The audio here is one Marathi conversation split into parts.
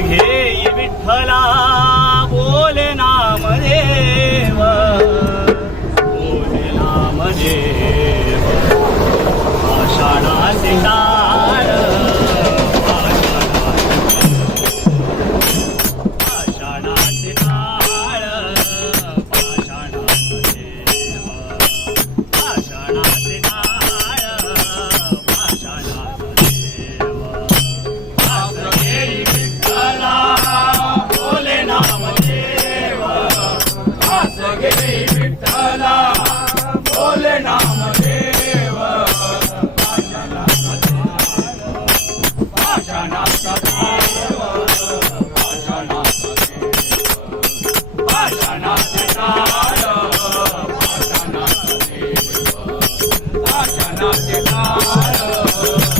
घे विठ्ठला बोल नाम देव बोल नाम देव आषाढा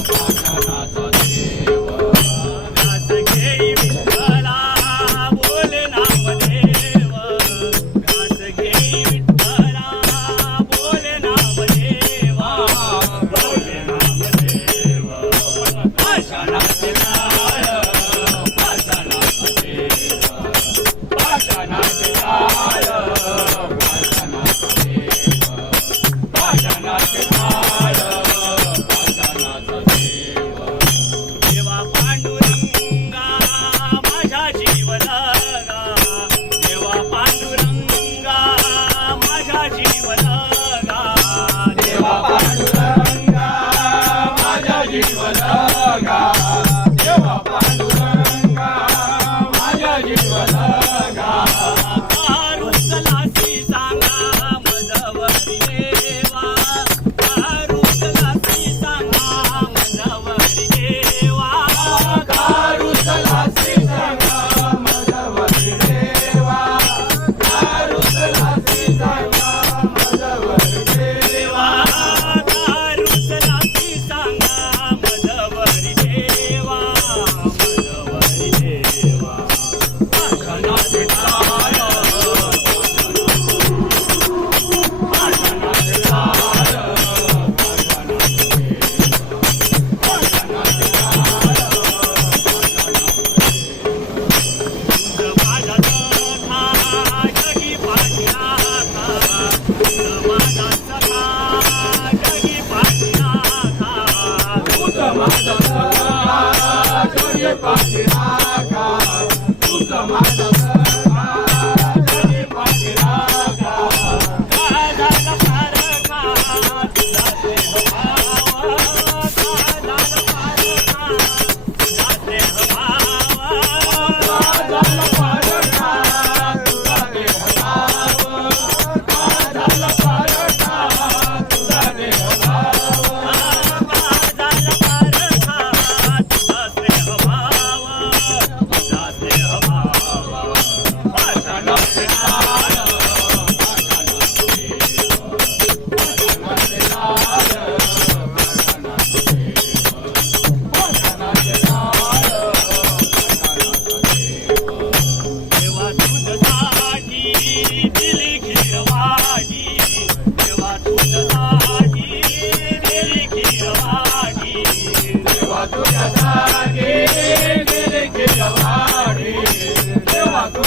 पानाचा Bate na cara, usa mais. 没有网，多？